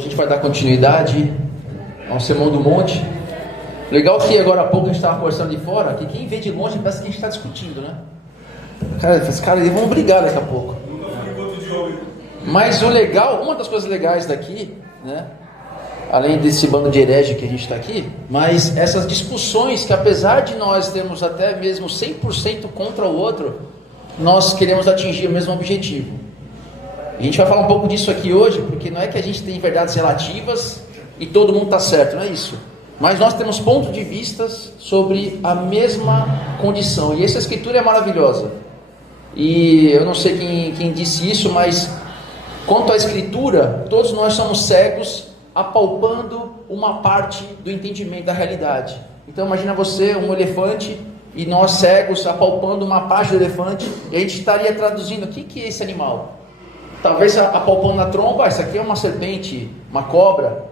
A gente vai dar continuidade ao Sermão do Monte. Legal que agora há pouco a gente estava conversando de fora, que quem vê de longe parece que a gente está discutindo, né? Cara, eles vão brigar daqui a pouco. Mas o legal, uma das coisas legais daqui, né? Além desse bando de herege que a gente está aqui, mas essas discussões que, apesar de nós termos até mesmo 100% contra o outro, nós queremos atingir o mesmo objetivo. A gente vai falar um pouco disso aqui hoje, porque não é que a gente tem verdades relativas e todo mundo está certo, não é isso. Mas nós temos pontos de vista sobre a mesma condição, e essa escritura é maravilhosa. E eu não sei quem disse isso, mas quanto à escritura, todos nós somos cegos, apalpando uma parte do entendimento da realidade. Então imagina você, um elefante, e nós cegos apalpando uma parte do elefante, e a gente estaria traduzindo: o que é esse animal? Talvez apalpando na tromba, isso aqui é uma serpente, uma cobra,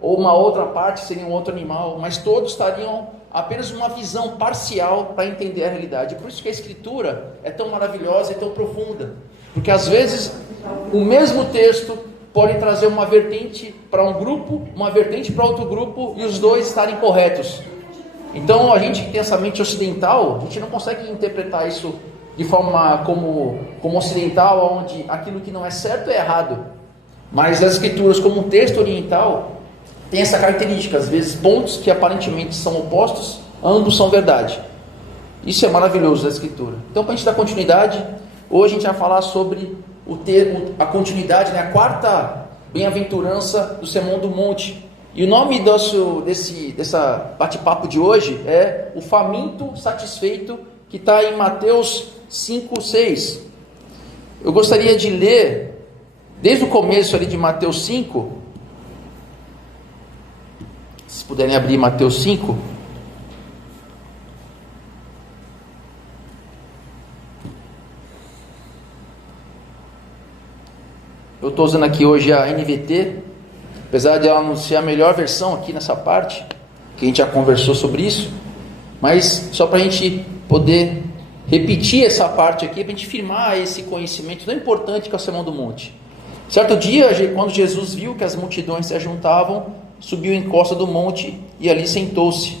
ou uma outra parte seria um outro animal, mas todos estariam apenas uma visão parcial para entender a realidade. Por isso que a escritura é tão maravilhosa e tão profunda, porque às vezes o mesmo texto pode trazer uma vertente para um grupo, uma vertente para outro grupo, e os dois estarem corretos. Então a gente que tem essa mente ocidental, a gente não consegue interpretar isso de forma como ocidental, onde aquilo que não é certo é errado. Mas as escrituras, como um texto oriental, tem essa característica: às vezes pontos que aparentemente são opostos, ambos são verdade. Isso é maravilhoso da escritura. Então, para a gente dar continuidade, hoje a gente vai falar sobre a continuidade, né, a quarta bem-aventurança do Sermão do Monte. E o nome dessa bate-papo de hoje é o faminto satisfeito, que está em Mateus 5:6. Eu gostaria de ler desde o começo ali de Mateus 5. Se puderem abrir Mateus 5. Eu estou usando aqui hoje a NVT, apesar de ela não ser a melhor versão aqui nessa parte, que a gente já conversou sobre isso, mas só para a gente poder repetir essa parte aqui, para a gente firmar esse conhecimento tão importante que é o Sermão do Monte. Certo dia, quando Jesus viu que as multidões se ajuntavam, subiu em encosta do monte e ali sentou-se.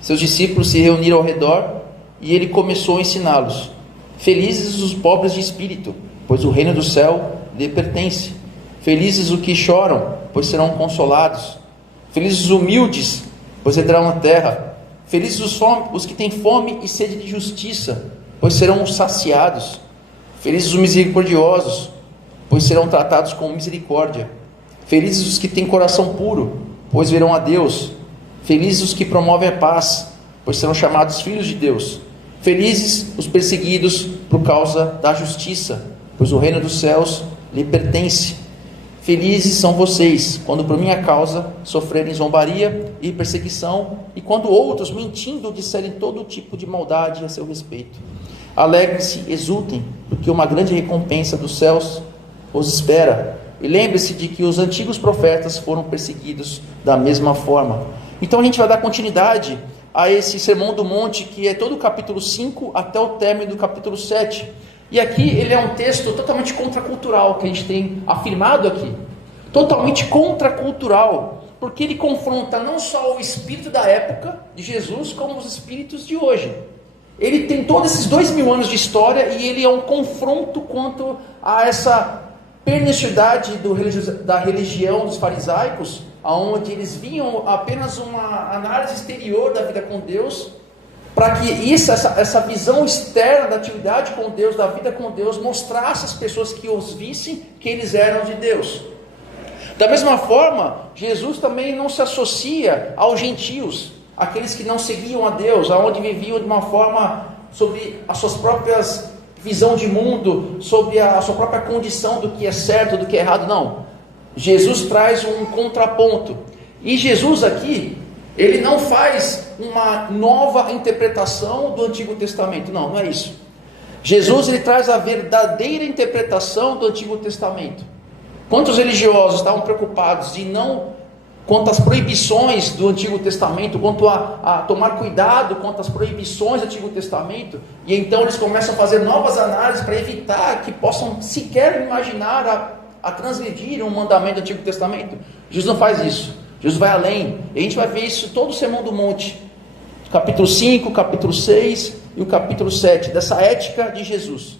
Seus discípulos se reuniram ao redor e ele começou a ensiná-los: felizes os pobres de espírito, pois o reino do céu lhe pertence. Felizes os que choram, pois serão consolados. Felizes os humildes, pois herdarão a terra. Felizes os que têm fome e sede de justiça, pois serão saciados. Felizes os misericordiosos, pois serão tratados com misericórdia. Felizes os que têm coração puro, pois verão a Deus. Felizes os que promovem a paz, pois serão chamados filhos de Deus. Felizes os perseguidos por causa da justiça, pois o reino dos céus lhe pertence. Felizes são vocês, quando por minha causa sofrerem zombaria e perseguição, e quando outros, mentindo, disserem todo tipo de maldade a seu respeito. Alegrem-se, exultem, porque uma grande recompensa dos céus os espera. E lembre-se de que os antigos profetas foram perseguidos da mesma forma. Então a gente vai dar continuidade a esse Sermão do Monte, que é todo o capítulo 5 até o término do capítulo 7. E aqui ele é um texto totalmente contracultural, que a gente tem afirmado aqui. Totalmente contracultural, porque ele confronta não só o espírito da época de Jesus, como os espíritos de hoje. Ele tem todos esses 2000 anos de história, e ele é um confronto quanto a essa perniciedade da religião dos farisaicos, onde eles viam apenas uma análise exterior da vida com Deus, para que essa visão externa da atividade com Deus, da vida com Deus, mostrasse às pessoas que os vissem que eles eram de Deus. Da mesma forma, Jesus também não se associa aos gentios, aqueles que não seguiam a Deus, aonde viviam de uma forma sobre as suas próprias visão de mundo, sobre a sua própria condição do que é certo, do que é errado. Não. Jesus traz um contraponto. E Jesus aqui, ele não faz uma nova interpretação do Antigo Testamento. Não é isso. Jesus, ele traz a verdadeira interpretação do Antigo Testamento. Quantos religiosos estavam preocupados quanto às proibições do Antigo Testamento, quanto a tomar cuidado quanto às proibições do Antigo Testamento, e então eles começam a fazer novas análises para evitar que possam sequer imaginar a transgredir um mandamento do Antigo Testamento. Jesus não faz isso. Jesus vai além. E a gente vai ver isso todo o Sermão do Monte. Capítulo 5, capítulo 6 e o capítulo 7, dessa ética de Jesus.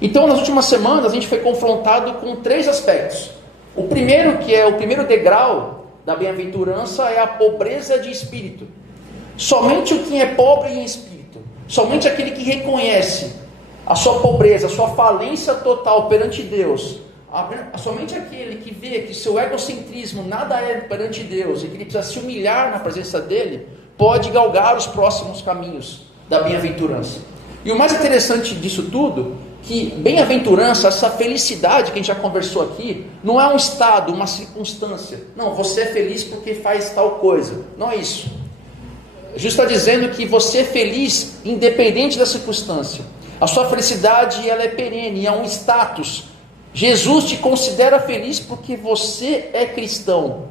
Então, nas últimas semanas, a gente foi confrontado com 3 aspectos. O primeiro, que é o primeiro degrau da bem-aventurança, é a pobreza de espírito. Somente o que é pobre em espírito, somente aquele que reconhece a sua pobreza, a sua falência total perante Deus, somente aquele que vê que seu egocentrismo nada é perante Deus e que ele precisa se humilhar na presença dele, pode galgar os próximos caminhos da bem-aventurança. E o mais interessante disso tudo, que bem-aventurança, essa felicidade que a gente já conversou aqui, não é um estado, uma circunstância. Não, você é feliz porque faz tal coisa. Não é isso. Jesus está dizendo que você é feliz independente da circunstância. A sua felicidade, ela é perene, é um status. Jesus te considera feliz porque você é cristão.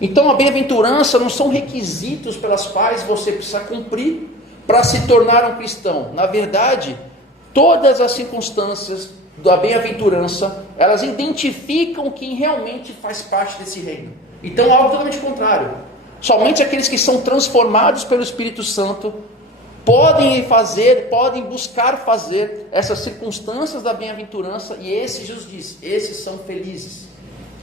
Então a bem-aventurança não são requisitos pelas quais você precisa cumprir para se tornar um cristão. Na verdade, todas as circunstâncias da bem-aventurança, elas identificam quem realmente faz parte desse reino. Então, algo totalmente contrário. Somente aqueles que são transformados pelo Espírito Santo podem buscar fazer essas circunstâncias da bem-aventurança, e esses, Jesus diz, esses são felizes.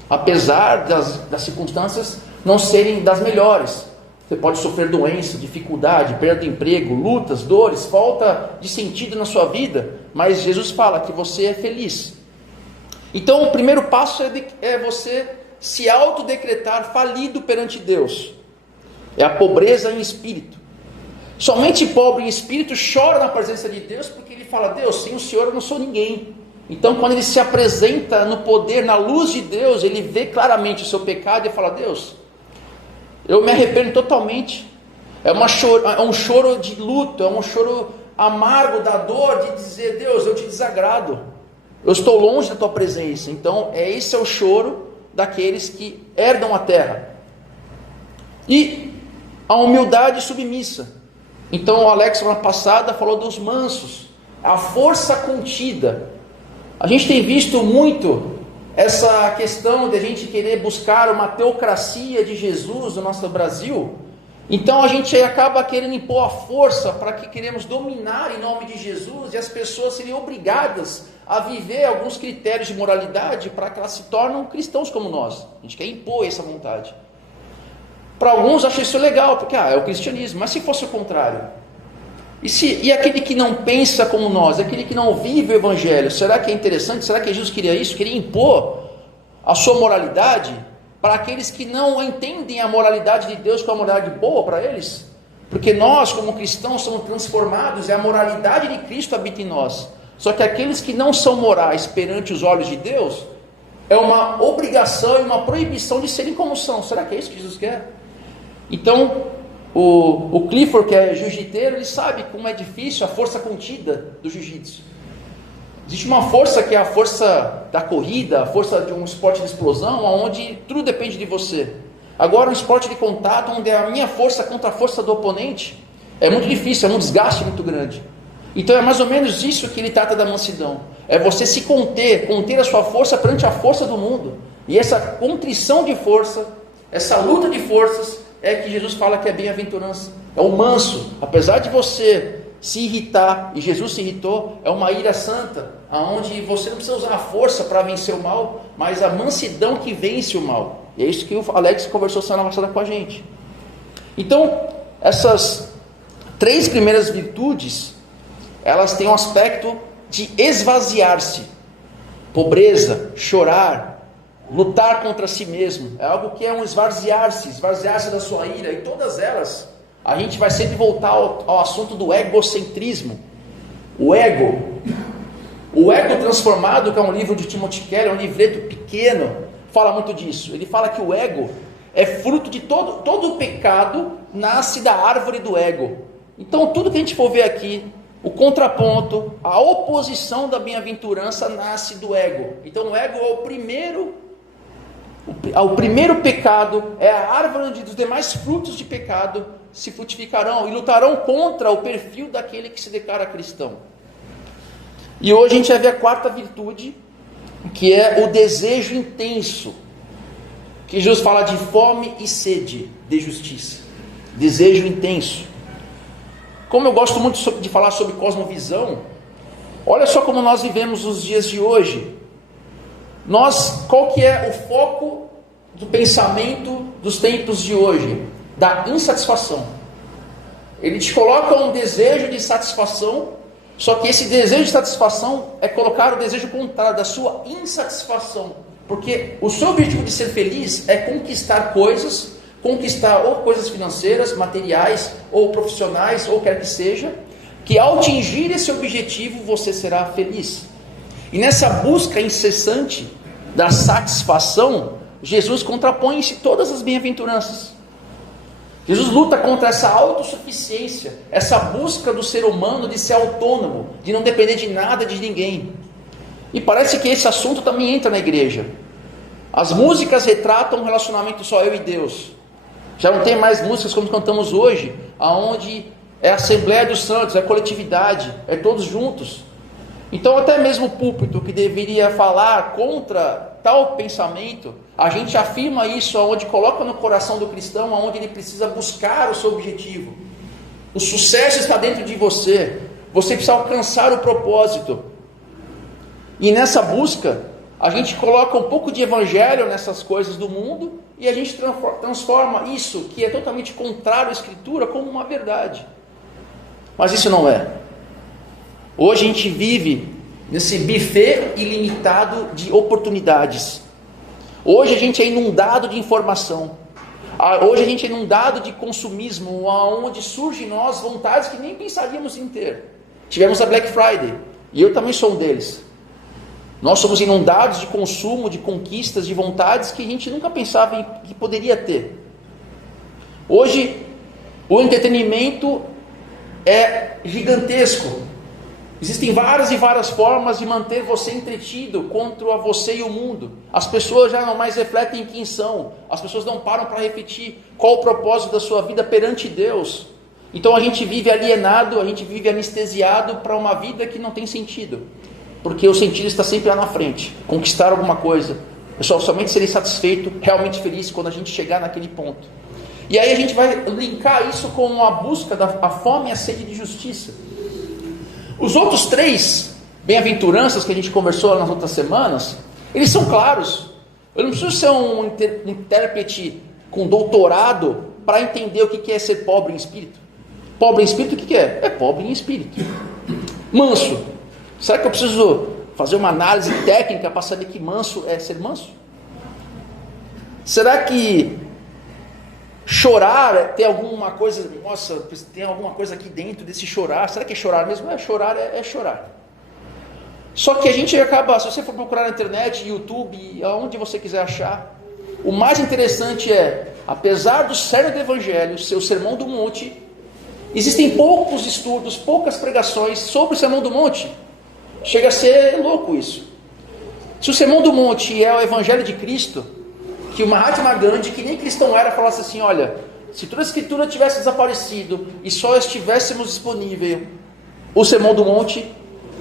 Apesar das circunstâncias não serem das melhores. Você pode sofrer doença, dificuldade, perda de emprego, lutas, dores, falta de sentido na sua vida, mas Jesus fala que você é feliz. Então o primeiro passo é você se autodecretar falido perante Deus. É a pobreza em espírito. Somente pobre em espírito chora na presença de Deus, porque ele fala: Deus, sem o Senhor eu não sou ninguém. Então quando ele se apresenta no poder, na luz de Deus, ele vê claramente o seu pecado e fala: Deus, eu me arrependo totalmente. É um choro de luto, é um choro amargo da dor de dizer: Deus, eu te desagrado, eu estou longe da tua presença. Então esse é o choro daqueles que herdam a terra. E a humildade submissa. Então o Alex, semana passada, falou dos mansos, a força contida. A gente tem visto muito essa questão de a gente querer buscar uma teocracia de Jesus no nosso Brasil. Então a gente acaba querendo impor a força para que queremos dominar em nome de Jesus, e as pessoas seriam obrigadas a viver alguns critérios de moralidade para que elas se tornem cristãos como nós. A gente quer impor essa vontade. Para alguns acha isso legal, porque é o cristianismo, mas se fosse o contrário? E aquele que não pensa como nós, aquele que não vive o evangelho, será que é interessante? Será que Jesus queria isso? Queria impor a sua moralidade para aqueles que não entendem a moralidade de Deus como a moralidade boa para eles? Porque nós, como cristãos, somos transformados e a moralidade de Cristo habita em nós. Só que aqueles que não são morais perante os olhos de Deus, é uma obrigação e uma proibição de serem como são. Será que é isso que Jesus quer? Então, o Clifford, que é jiu-jiteiro, ele sabe como é difícil a força contida do jiu-jitsu. Existe uma força que é a força da corrida, a força de um esporte de explosão, onde tudo depende de você. Agora, um esporte de contato, onde é a minha força contra a força do oponente, é muito difícil, é um desgaste muito grande. Então é mais ou menos isso que ele trata da mansidão. É você se conter a sua força perante a força do mundo. E essa contrição de força, essa luta de forças, é que Jesus fala que é bem-aventurança. É o manso. Apesar de você se irritar, e Jesus se irritou, é uma ira santa, onde você não precisa usar a força para vencer o mal, mas a mansidão que vence o mal. E é isso que o Alex conversou semana passada com a gente. Então, essas 3 primeiras virtudes, elas têm um aspecto de esvaziar-se. Pobreza, chorar, lutar contra si mesmo, é algo que é um esvaziar-se da sua ira, e todas elas, a gente vai sempre voltar ao assunto do egocentrismo. O ego transformado, que é um livro de Timothy Keller, é um livreto pequeno, fala muito disso. Ele fala que o ego é fruto de todo o pecado, nasce da árvore do ego. Então tudo que a gente for ver aqui, o contraponto, a oposição da bem-aventurança nasce do ego. Então o ego é o primeiro pecado, é a árvore onde os demais frutos de pecado se frutificarão e lutarão contra o perfil daquele que se declara cristão. E hoje a gente vai ver a 4ª virtude, que é o desejo intenso. que Jesus fala de fome e sede de justiça, desejo intenso. Como eu gosto muito de falar sobre cosmovisão, olha só como nós vivemos os dias de hoje. Qual que é o foco do pensamento dos tempos de hoje? Da insatisfação. Ele te coloca um desejo de satisfação, só que esse desejo de satisfação é colocar o desejo contrário da sua insatisfação, porque o seu objetivo de ser feliz é conquistar coisas, conquistar ou coisas financeiras, materiais, ou profissionais, ou quer que seja, que ao atingir esse objetivo você será feliz. E nessa busca incessante da satisfação, Jesus contrapõe-se todas as bem-aventuranças. Jesus luta contra essa autossuficiência, essa busca do ser humano de ser autônomo, de não depender de nada, de ninguém. E parece que esse assunto também entra na igreja. As músicas retratam um relacionamento só eu e Deus. Já não tem mais músicas como cantamos hoje, aonde é a Assembleia dos Santos, é coletividade, é todos juntos. Então até mesmo o púlpito que deveria falar contra tal pensamento, a gente afirma isso aonde coloca no coração do cristão, aonde ele precisa buscar o seu objetivo. O sucesso está dentro de você. Você precisa alcançar o propósito. E nessa busca, a gente coloca um pouco de evangelho nessas coisas do mundo e a gente transforma isso, que é totalmente contrário à Escritura, como uma verdade. Mas isso não é. Hoje a gente vive nesse buffet ilimitado de oportunidades. Hoje a gente é inundado de informação. Hoje a gente é inundado de consumismo, onde surgem em nós vontades que nem pensaríamos em ter. Tivemos a Black Friday, e eu também sou um deles. Nós somos inundados de consumo, de conquistas, de vontades que a gente nunca pensava que poderia ter. Hoje, o entretenimento é gigantesco. Existem várias e várias formas de manter você entretido contra você e o mundo. As pessoas já não mais refletem quem são. As pessoas não param para refletir qual o propósito da sua vida perante Deus. Então a gente vive alienado, a gente vive anestesiado para uma vida que não tem sentido. Porque o sentido está sempre lá na frente. Conquistar alguma coisa. Eu somente serei satisfeito, realmente feliz quando a gente chegar naquele ponto. E aí a gente vai linkar isso com a busca da fome e a sede de justiça. Os outros 3 bem-aventuranças que a gente conversou nas outras semanas, eles são claros. Eu não preciso ser um intérprete com doutorado para entender o que é ser pobre em espírito. Pobre em espírito, o que é? É pobre em espírito. Manso. Será que eu preciso fazer uma análise técnica para saber que manso é ser manso? Será que chorar tem alguma coisa, nossa, tem alguma coisa aqui dentro desse chorar? Será que é chorar mesmo? Chorar é chorar. Só que a gente acaba, se você for procurar na internet, YouTube, aonde você quiser achar, o mais interessante é, apesar do cerne do Evangelho, seu Sermão do Monte, existem poucos estudos, poucas pregações sobre o Sermão do Monte. Chega a ser louco isso. Se o Sermão do Monte é o Evangelho de Cristo, que o Mahatma Gandhi, que nem cristão era, falasse assim, olha, se toda a Escritura tivesse desaparecido e só estivéssemos disponível o Sermão do Monte,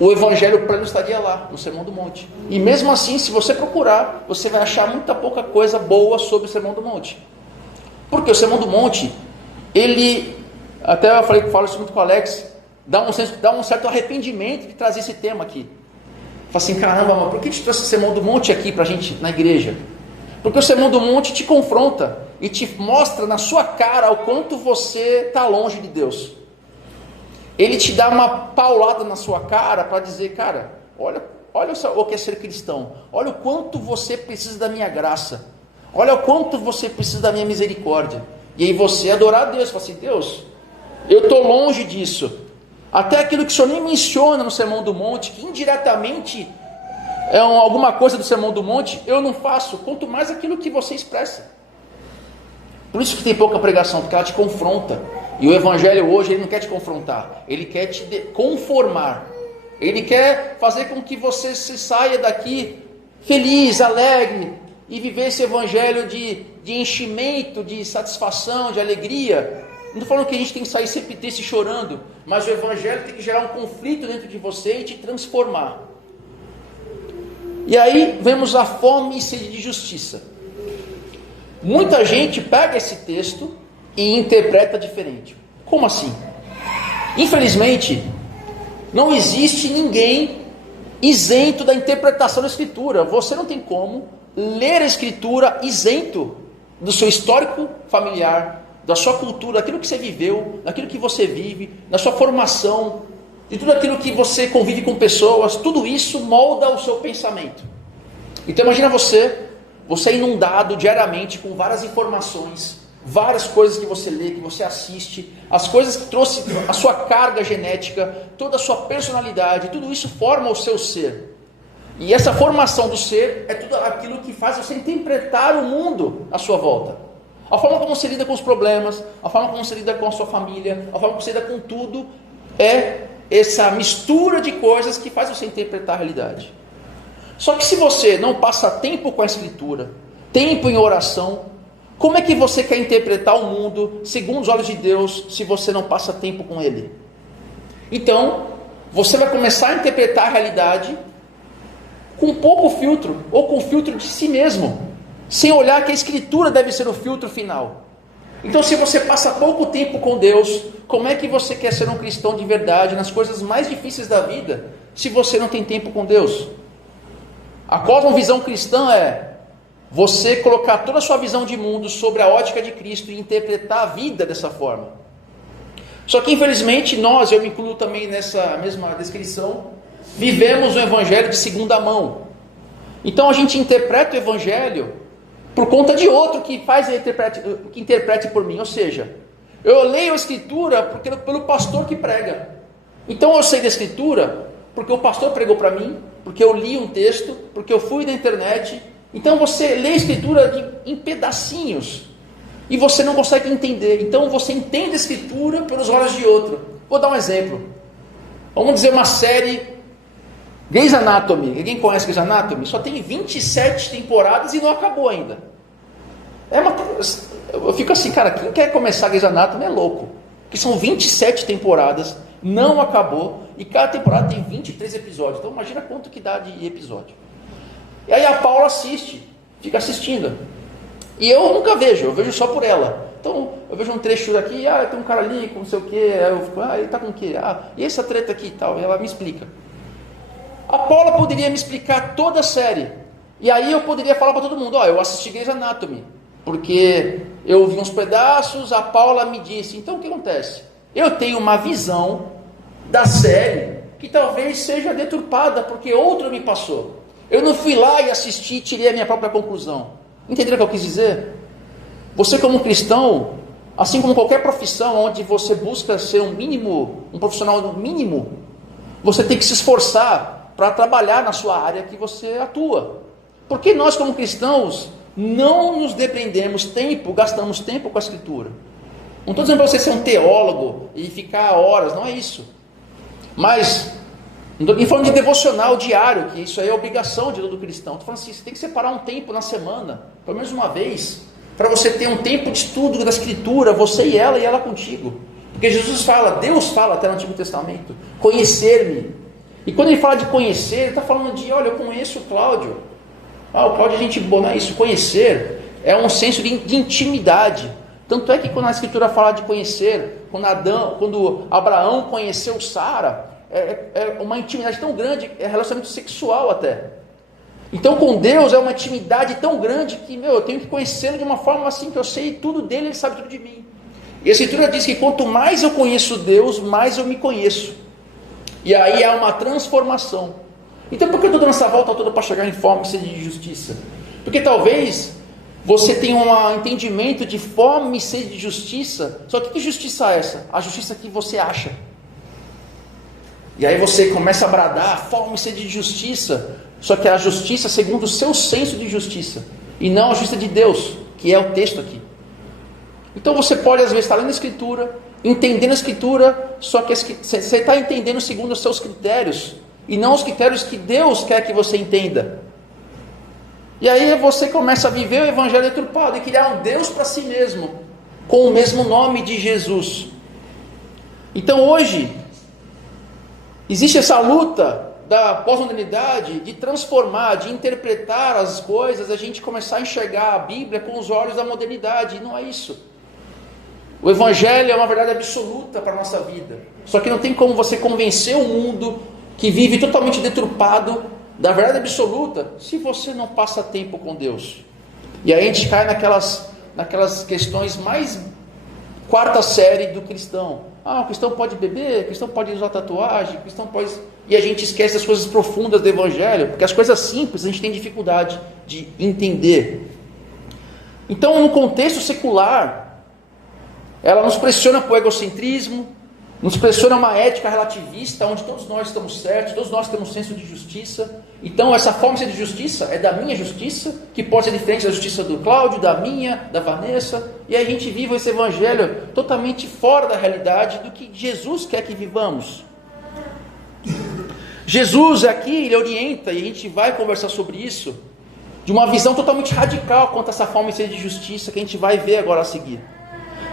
o Evangelho pleno estaria lá, no Sermão do Monte. E mesmo assim, se você procurar, você vai achar muita pouca coisa boa sobre o Sermão do Monte. Porque o Sermão do Monte, ele, até eu falo isso muito com o Alex, dá um certo arrependimento de trazer esse tema aqui. Fala assim, caramba, mas por que a gente trouxe o Sermão do Monte aqui pra gente, na igreja? Porque o Sermão do Monte te confronta e te mostra na sua cara o quanto você está longe de Deus. Ele te dá uma paulada na sua cara para dizer, cara, olha o que é ser cristão. Olha o quanto você precisa da minha graça. Olha o quanto você precisa da minha misericórdia. E aí você adorar a Deus, fala assim, Deus, eu estou longe disso. Até aquilo que o Senhor nem menciona no Sermão do Monte, que indiretamente é alguma coisa do Sermão do Monte, eu não faço, quanto mais aquilo que você expressa. Por isso que tem pouca pregação, porque ela te confronta. E o Evangelho hoje, ele não quer te confrontar, ele quer te conformar. Ele quer fazer com que você se saia daqui feliz, alegre, e viver esse Evangelho de enchimento, de satisfação, de alegria. Não estou falando que a gente tem que sair sempre triste chorando, mas o Evangelho tem que gerar um conflito dentro de você e te transformar. E aí vemos a fome e sede de justiça. Muita gente pega esse texto e interpreta diferente. Como assim? Infelizmente, não existe ninguém isento da interpretação da Escritura. Você não tem como ler a Escritura isento do seu histórico familiar, da sua cultura, daquilo que você viveu, daquilo que você vive, da sua formação, de tudo aquilo que você convive com pessoas. Tudo isso molda o seu pensamento. Então imagina você é inundado diariamente com várias informações, várias coisas que você lê, que você assiste, as coisas que trouxe a sua carga genética, toda a sua personalidade, tudo isso forma o seu ser. E essa formação do ser é tudo aquilo que faz você interpretar o mundo à sua volta. A forma como você lida com os problemas, a forma como você lida com a sua família, a forma como você lida com tudo, é essa mistura de coisas que faz você interpretar a realidade. Só que se você não passa tempo com a Escritura, tempo em oração, como é que você quer interpretar o mundo segundo os olhos de Deus se você não passa tempo com Ele? Então, você vai começar a interpretar a realidade com pouco filtro, ou com filtro de si mesmo, sem olhar que a Escritura deve ser o filtro final. Então, se você passa pouco tempo com Deus, como é que você quer ser um cristão de verdade nas coisas mais difíceis da vida, se você não tem tempo com Deus? A cosmovisão cristã é você colocar toda a sua visão de mundo sobre a ótica de Cristo e interpretar a vida dessa forma. Só que infelizmente nós, eu me incluo também nessa mesma descrição, vivemos o evangelho de segunda mão. Então a gente interpreta o evangelho por conta de outro que interprete por mim. Ou seja, eu leio a Escritura pelo pastor que prega. Então eu sei da Escritura porque o pastor pregou para mim, porque eu li um texto, porque eu fui na internet. Então você lê a Escritura em pedacinhos e você não consegue entender. Então você entende a Escritura pelos olhos de outro. Vou dar um exemplo. Vamos dizer uma série Grey's Anatomy. Ninguém conhece Grey's Anatomy? Só tem 27 temporadas e não acabou ainda. Eu fico assim, cara, quem quer começar Grey's Anatomy é louco. Porque são 27 temporadas, não acabou, e cada temporada tem 23 episódios. Então imagina quanto que dá de episódio. E aí a Paula assiste, fica assistindo. E eu nunca vejo, eu vejo só por ela. Então eu vejo um trecho daqui, tem um cara ali com não sei o que, eu fico, ele tá com o que? E essa treta aqui e tal, e ela me explica. A Paula poderia me explicar toda a série. E aí eu poderia falar para todo mundo, eu assisti Grey's Anatomy, porque eu vi uns pedaços, a Paula me disse. Então o que acontece? Eu tenho uma visão da série que talvez seja deturpada, porque outro me passou. Eu não fui lá e assisti e tirei a minha própria conclusão. Entenderam o que eu quis dizer? Você como cristão, assim como qualquer profissão onde você busca ser um profissional no mínimo, você tem que se esforçar para trabalhar na sua área que você atua. Porque nós como cristãos não nos dependemos gastamos tempo com a Escritura. Não estou dizendo para você ser um teólogo e ficar horas, não é isso. Mas não estou falando de devocional diário, que isso aí é obrigação de todo cristão. Estou falando assim, você tem que separar um tempo na semana, pelo menos uma vez, para você ter um tempo de estudo da Escritura, você e ela contigo. Porque Jesus fala, Deus fala até no Antigo Testamento, conhecer-me. E quando ele fala de conhecer, ele está falando de, olha, eu conheço o Cláudio. O Cláudio é gente boa, não é isso. Conhecer é um senso de intimidade. Tanto é que quando a Escritura fala de conhecer, quando Abraão conheceu Sara, é uma intimidade tão grande, é relacionamento sexual até. Então com Deus é uma intimidade tão grande que, eu tenho que conhecê-lo de uma forma assim que eu sei tudo dele, ele sabe tudo de mim. E a Escritura diz que quanto mais eu conheço Deus, mais eu me conheço. E aí há uma transformação. Então por que eu estou dando essa volta toda para chegar em fome e sede de justiça? Porque talvez você tenha um entendimento de fome e sede de justiça. Só que justiça é essa? A justiça que você acha. E aí você começa a bradar, fome e sede de justiça. Só que é a justiça segundo o seu senso de justiça. E não a justiça de Deus, que é o texto aqui. Então você pode às vezes estar lendo a Escritura, entendendo a Escritura, só que você está entendendo segundo os seus critérios, e não os critérios que Deus quer que você entenda. E aí você começa a viver o evangelho deturpado e criar um Deus para si mesmo, com o mesmo nome de Jesus. Então hoje, existe essa luta da pós-modernidade de transformar, de interpretar as coisas, a gente começar a enxergar a Bíblia com os olhos da modernidade, e não é isso. O Evangelho é uma verdade absoluta para a nossa vida, só que não tem como você convencer o mundo que vive totalmente deturpado da verdade absoluta, se você não passa tempo com Deus. E aí a gente cai naquelas questões mais quarta série do cristão. O cristão pode beber, o cristão pode usar tatuagem, o cristão pode... E a gente esquece as coisas profundas do Evangelho, porque as coisas simples a gente tem dificuldade de entender. Então, no contexto secular, ela nos pressiona para o egocentrismo, nos pressiona uma ética relativista, onde todos nós estamos certos, todos nós temos senso de justiça. Então, essa forma de justiça é da minha justiça, que pode ser diferente da justiça do Cláudio, da minha, da Vanessa. E a gente vive esse evangelho totalmente fora da realidade do que Jesus quer que vivamos. Jesus aqui, ele orienta, e a gente vai conversar sobre isso, de uma visão totalmente radical quanto a essa forma de justiça que a gente vai ver agora a seguir.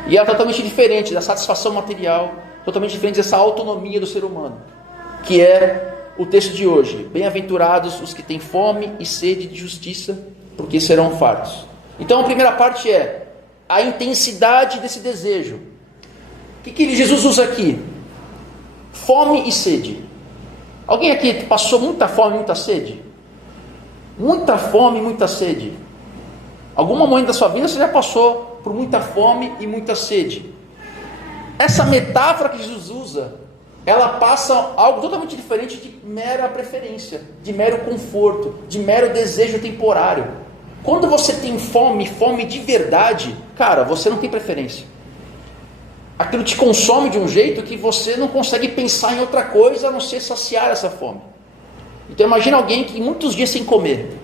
E ela é totalmente diferente da satisfação material, totalmente diferente dessa autonomia do ser humano, que é o texto de hoje. Bem-aventurados os que têm fome e sede de justiça, porque serão fartos. Então a primeira parte é a intensidade desse desejo. O que Jesus usa aqui? Fome e sede. Alguém aqui passou muita fome e muita sede? Muita fome e muita sede. Algum momento da sua vida você já passou por muita fome e muita sede. Essa metáfora que Jesus usa, ela passa algo totalmente diferente de mera preferência, de mero conforto, de mero desejo temporário. Quando você tem fome, fome de verdade, cara, você não tem preferência. Aquilo te consome de um jeito que você não consegue pensar em outra coisa a não ser saciar essa fome. Então imagina alguém que muitos dias sem comer.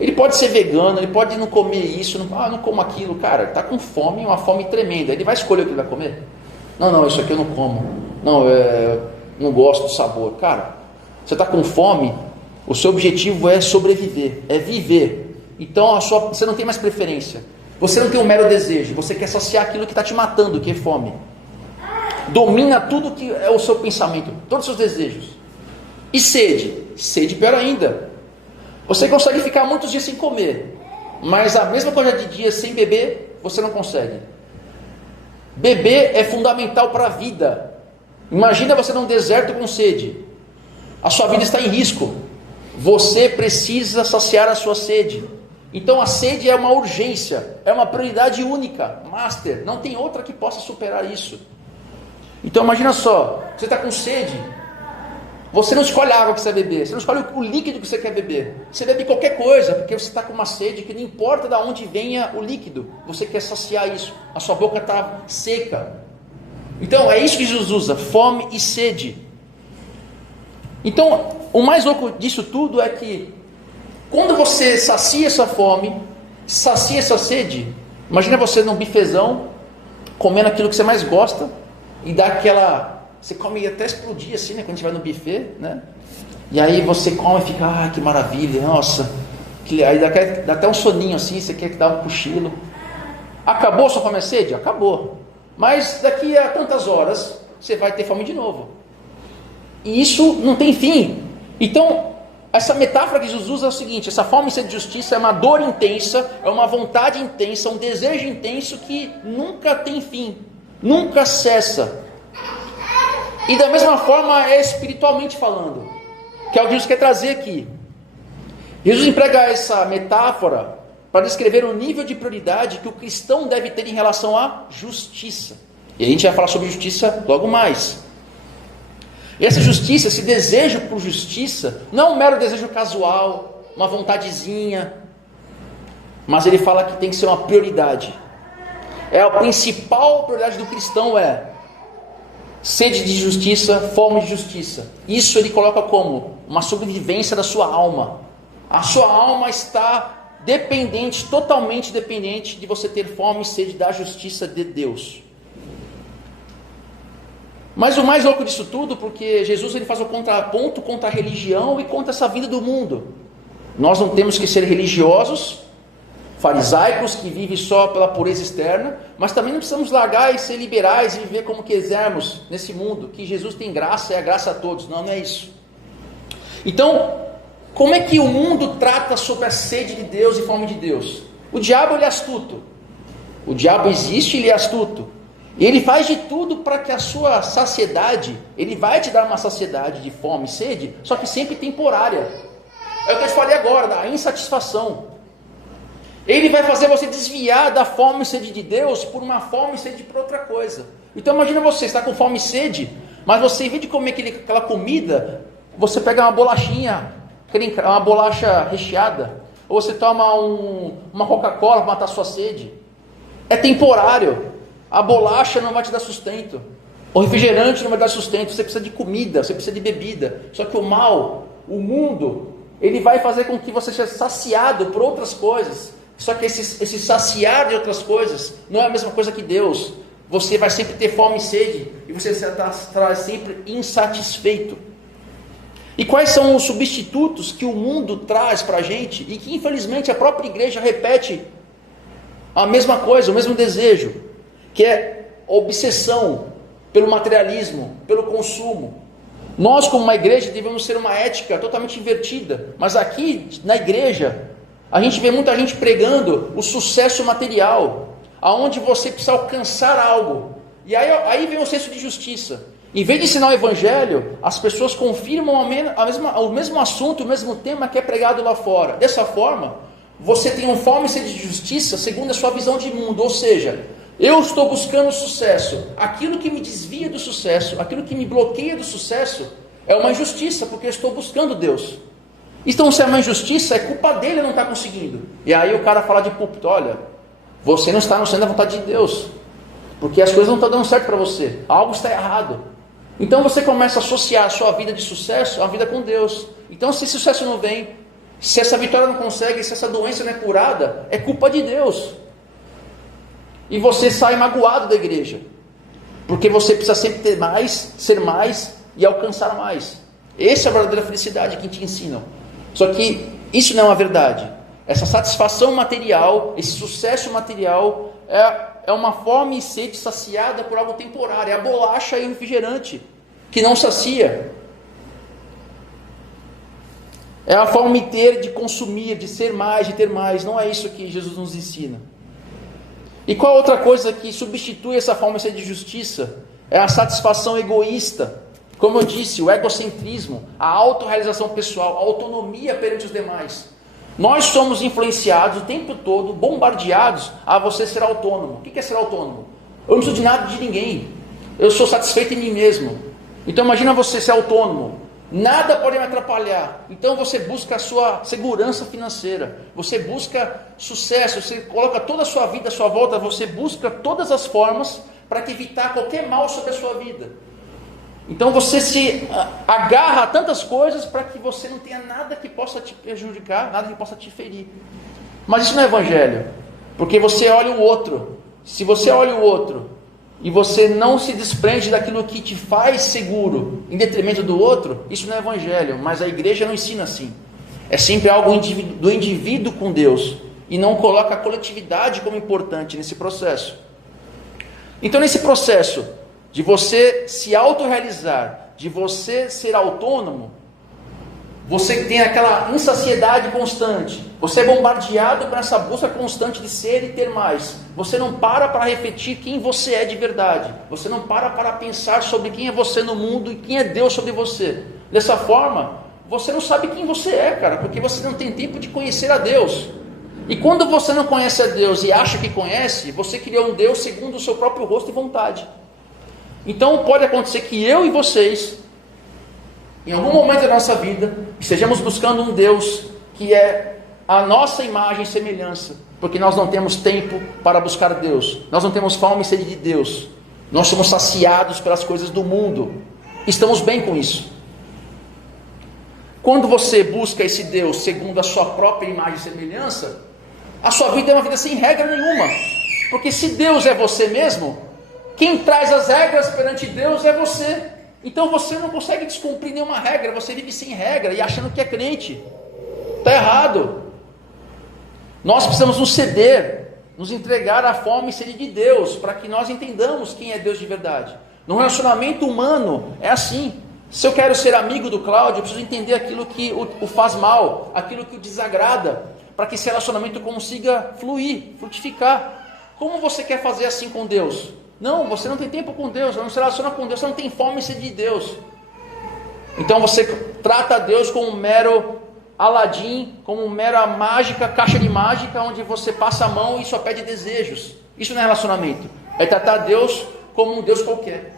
Ele pode ser vegano, ele pode não comer isso, não como aquilo. Cara, ele está com fome, uma fome tremenda. Ele vai escolher o que ele vai comer? Não, isso aqui eu não como. Não gosto do sabor. Cara, você está com fome, o seu objetivo é sobreviver, é viver. Então você não tem mais preferência. Você não tem um mero desejo, você quer saciar aquilo que está te matando, que é fome. Domina tudo que é o seu pensamento, todos os seus desejos. E sede? Sede pior ainda. Você consegue ficar muitos dias sem comer, mas a mesma quantidade de dias sem beber, você não consegue. Beber é fundamental para a vida. Imagina você num deserto com sede. A sua vida está em risco. Você precisa saciar a sua sede. Então a sede é uma urgência, é uma prioridade única, master. Não tem outra que possa superar isso. Então imagina só, você está com sede. Você não escolhe a água que você vai beber, você não escolhe o líquido que você quer beber. Você bebe qualquer coisa, porque você está com uma sede que não importa de onde venha o líquido. Você quer saciar isso, a sua boca está seca. Então é isso que Jesus usa, fome e sede. Então o mais louco disso tudo é que quando você sacia essa fome, sacia essa sede, imagina você num bifezão, comendo aquilo que você mais gosta, e dá aquela... Você come até explodir assim, né? Quando a gente vai no buffet, né? E aí você come e fica, que maravilha, nossa. Aí dá até um soninho assim, você quer que dá um cochilo. Acabou sua fome e sede? Acabou. Mas daqui a tantas horas, você vai ter fome de novo. E isso não tem fim. Então, essa metáfora que Jesus usa é o seguinte: essa fome e sede de justiça é uma dor intensa, é uma vontade intensa, um desejo intenso que nunca tem fim, nunca cessa. E da mesma forma é espiritualmente falando, que é o que Jesus quer trazer aqui. Jesus emprega essa metáfora para descrever o nível de prioridade que o cristão deve ter em relação à justiça. E a gente vai falar sobre justiça logo mais. E essa justiça, esse desejo por justiça, não é um mero desejo casual, uma vontadezinha, mas ele fala que tem que ser uma prioridade. A principal prioridade do cristão é sede de justiça, fome de justiça. Isso ele coloca como uma sobrevivência da sua alma. A sua alma está dependente, totalmente dependente de você ter fome e sede da justiça de Deus. Mas o mais louco disso tudo, porque Jesus ele faz o contraponto contra a religião e contra essa vida do mundo. Nós não temos que ser religiosos, farisaicos que vivem só pela pureza externa, mas também não precisamos largar e ser liberais e viver como quisermos nesse mundo, que Jesus tem graça e a graça a todos. Não é isso. Então, como é que o mundo trata sobre a sede de Deus e fome de Deus? O diabo, ele é astuto. O diabo existe, ele é astuto. E ele faz de tudo para que a sua saciedade, ele vai te dar uma saciedade de fome e sede, só que sempre temporária. É o que eu te falei agora, da insatisfação. Ele vai fazer você desviar da fome e sede de Deus por uma fome e sede por outra coisa. Então imagina você está com fome e sede, mas você, em vez de comer aquela comida, você pega uma bolachinha, uma bolacha recheada, ou você toma uma Coca-Cola para matar a sua sede. É temporário. A bolacha não vai te dar sustento. O refrigerante não vai dar sustento. Você precisa de comida, você precisa de bebida. Só que o mal, o mundo, ele vai fazer com que você seja saciado por outras coisas. Só que esse saciar de outras coisas não é a mesma coisa que Deus. Você vai sempre ter fome e sede, e você estará sempre insatisfeito. E quais são os substitutos que o mundo traz para a gente, e que infelizmente a própria igreja repete a mesma coisa, o mesmo desejo, que é a obsessão pelo materialismo, pelo consumo. Nós, como uma igreja, devemos ter uma ética totalmente invertida, mas aqui na igreja a gente vê muita gente pregando o sucesso material, aonde você precisa alcançar algo, e aí vem o senso de justiça. Em vez de ensinar o evangelho, as pessoas confirmam o mesmo assunto, o mesmo tema que é pregado lá fora. Dessa forma, você tem uma fome e sede de justiça segundo a sua visão de mundo, ou seja, eu estou buscando sucesso. Aquilo que me desvia do sucesso, aquilo que me bloqueia do sucesso, é uma injustiça, porque eu estou buscando Deus. Então, se é uma injustiça, é culpa dele não estar conseguindo. E aí o cara fala de púlpito: olha, você não está no centro da vontade de Deus, porque as coisas não estão dando certo para você, algo está errado. Então você começa a associar a sua vida de sucesso à vida com Deus. Então, se esse sucesso não vem, se essa vitória não consegue, se essa doença não é curada, é culpa de Deus. E você sai magoado da igreja, porque você precisa sempre ter mais, ser mais e alcançar mais. Essa é a verdadeira felicidade que te ensinam. Só que isso não é uma verdade. Essa satisfação material, esse sucesso material é uma fome e sede saciada por algo temporário. É a bolacha e o refrigerante que não sacia. É a fome de consumir, de ser mais, de ter mais. Não é isso que Jesus nos ensina. E qual outra coisa que substitui essa fome e sede de justiça? É a satisfação egoísta. Como eu disse, o egocentrismo, a autorrealização pessoal, a autonomia perante os demais. Nós somos influenciados o tempo todo, bombardeados a você ser autônomo. O que é ser autônomo? Eu não preciso de nada de ninguém. Eu sou satisfeito em mim mesmo. Então imagina você ser autônomo. Nada pode me atrapalhar. Então você busca a sua segurança financeira. Você busca sucesso. Você coloca toda a sua vida à sua volta. Você busca todas as formas para evitar qualquer mal sobre a sua vida. Então você se agarra a tantas coisas para que você não tenha nada que possa te prejudicar, nada que possa te ferir. Mas isso não é evangelho, porque você olha o outro. Se você olha o outro e você não se desprende daquilo que te faz seguro em detrimento do outro, isso não é evangelho. Mas a igreja não ensina assim. É sempre algo do indivíduo com Deus, e não coloca a coletividade como importante nesse processo. Então, nesse processo de você se autorrealizar, de você ser autônomo, você tem aquela insaciedade constante, você é bombardeado por essa busca constante de ser e ter mais. Você não para refletir quem você é de verdade, você não para pensar sobre quem é você no mundo e quem é Deus sobre você. Dessa forma, você não sabe quem você é, cara, porque você não tem tempo de conhecer a Deus. E quando você não conhece a Deus e acha que conhece, você criou um Deus segundo o seu próprio rosto e vontade. Então pode acontecer que eu e vocês, em algum momento da nossa vida, estejamos buscando um Deus que é a nossa imagem e semelhança, porque nós não temos tempo para buscar Deus, nós não temos fome e sede de Deus, nós somos saciados pelas coisas do mundo, estamos bem com isso. Quando você busca esse Deus segundo a sua própria imagem e semelhança, a sua vida é uma vida sem regra nenhuma, porque se Deus é você mesmo, quem traz as regras perante Deus é você. Então você não consegue descumprir nenhuma regra, você vive sem regra e achando que é crente. Está errado. Nós precisamos nos ceder, nos entregar à fome e sede de Deus, para que nós entendamos quem é Deus de verdade. No relacionamento humano é assim. Se eu quero ser amigo do Cláudio, eu preciso entender aquilo que o faz mal, aquilo que o desagrada, para que esse relacionamento consiga fluir, frutificar. Como você quer fazer assim com Deus? Não, você não tem tempo com Deus, não se relaciona com Deus, você não tem fome e sede de Deus. Então você trata Deus como um mero Aladim, como uma mera mágica, caixa de mágica, onde você passa a mão e só pede desejos. Isso não é relacionamento. É tratar Deus como um Deus qualquer,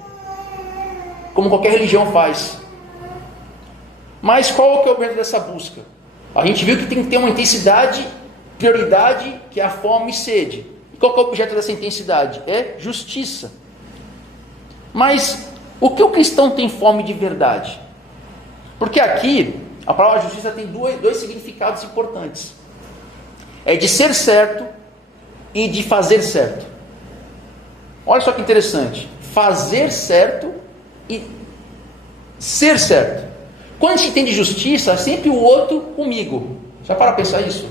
como qualquer religião faz. Mas qual que é o objeto dessa busca? A gente viu que tem que ter uma intensidade, prioridade, que é a fome e sede. E qual que é o objeto dessa intensidade? É justiça. Mas o que o cristão tem fome de verdade? Porque aqui a palavra justiça tem dois significados importantes. É de ser certo e de fazer certo. Olha só que interessante. Fazer certo e ser certo. Quando a gente entende justiça, é sempre o outro comigo. Já para pensar isso?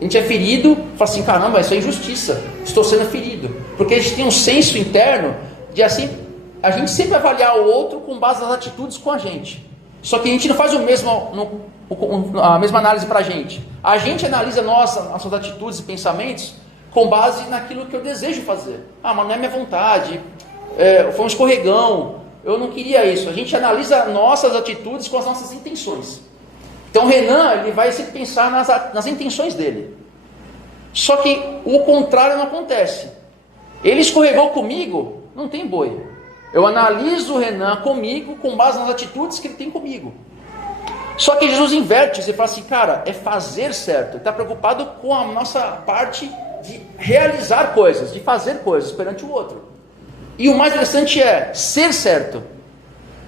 A gente é ferido, fala assim, caramba, isso é injustiça. Estou sendo ferido. Porque a gente tem um senso interno de assim, a gente sempre avaliar o outro com base nas atitudes com a gente. Só que a gente não faz a mesma análise para a gente. A gente analisa nossas atitudes e pensamentos com base naquilo que eu desejo fazer. Ah, mas não é minha vontade, foi um escorregão, eu não queria isso. A gente analisa nossas atitudes com as nossas intenções. Então o Renan, ele vai sempre pensar nas intenções dele. Só que o contrário não acontece. Ele escorregou comigo, não tem boi. Eu analiso o Renan comigo com base nas atitudes que ele tem comigo. Só que Jesus inverte, você fala assim, cara, é fazer certo. Ele está preocupado com a nossa parte de realizar coisas, de fazer coisas perante o outro. E o mais interessante é ser certo.